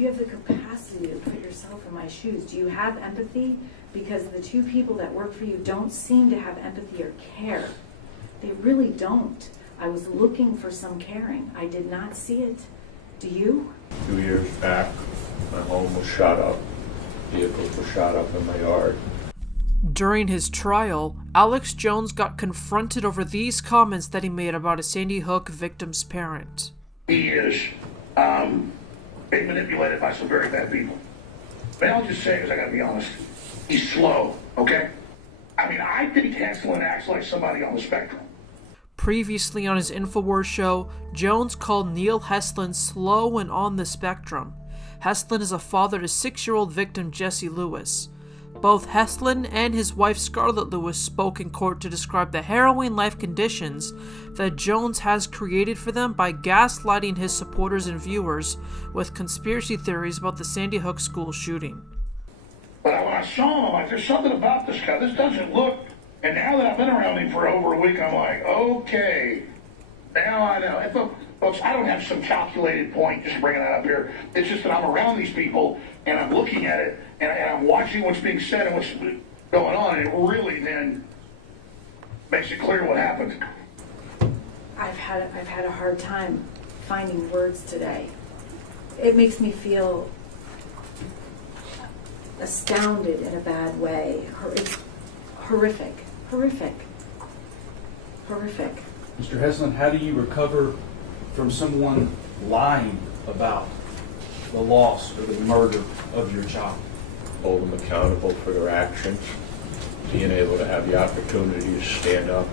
you have the capacity to put yourself in my shoes. Do you have empathy? Because the two people that work for you don't seem to have empathy or care. They really don't. I was looking for some caring. I did not see it. Do you? 2 years back, my home was shot up. Vehicles were shot up in my yard. During his trial, Alex Jones got confronted over these comments that he made about a Sandy Hook victim's parent. He is being manipulated by some very bad people. But I'll just say, because I gotta be honest, he's slow, okay? I mean, I think Heslin acts like somebody on the spectrum. Previously on his InfoWars show, Jones called Neil Heslin slow and on the spectrum. Heslin is a father to 6-year-old victim Jesse Lewis. Both Heslin and his wife Scarlett Lewis spoke in court to describe the harrowing life conditions that Jones has created for them by gaslighting his supporters and viewers with conspiracy theories about the Sandy Hook school shooting. But when I saw him, I'm like, there's something about this guy. This doesn't look... And now that I've been around him for over a week, I'm like, okay, now I know. And folks, I don't have some calculated point just bringing that up here. It's just that I'm around these people, and I'm looking at it, and I'm watching what's being said and what's going on, and it really then makes it clear what happened. I've had a hard time finding words today. It makes me feel astounded in a bad way. It's horrific. Horrific. Horrific. Mr. Heslin, how do you recover from someone lying about the loss or the murder of your child? Hold them accountable for their actions, being able to have the opportunity to stand up,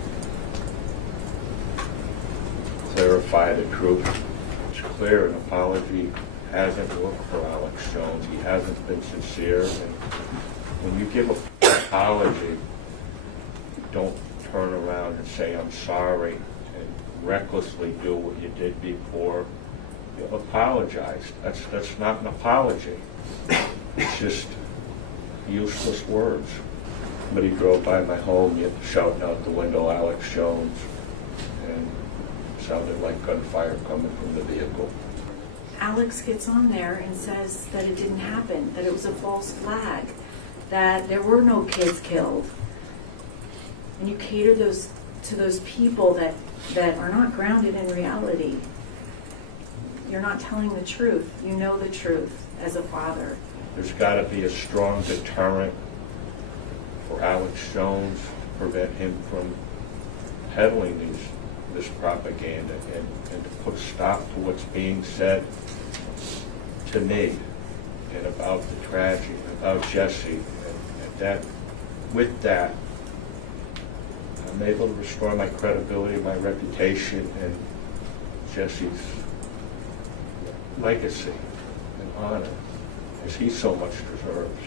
clarify the truth. It's clear an apology hasn't worked for Alex Jones. He hasn't been sincere. And when you give an apology, don't turn around and say, I'm sorry, and recklessly do what you did before you apologized. That's not an apology. It's just useless words. Somebody drove by my home, shouting out the window, Alex Jones, and it sounded like gunfire coming from the vehicle. Alex gets on there and says that it didn't happen, that it was a false flag, that there were no kids killed. And you cater to those people that are not grounded in reality. You're not telling the truth. You know the truth as a father. There's got to be a strong deterrent for Alex Jones to prevent him from peddling this propaganda and to put a stop to what's being said to me and about the tragedy, about Jesse, and that with that, I'm able to restore my credibility, my reputation, and Jesse's legacy and honor, as he so much deserves.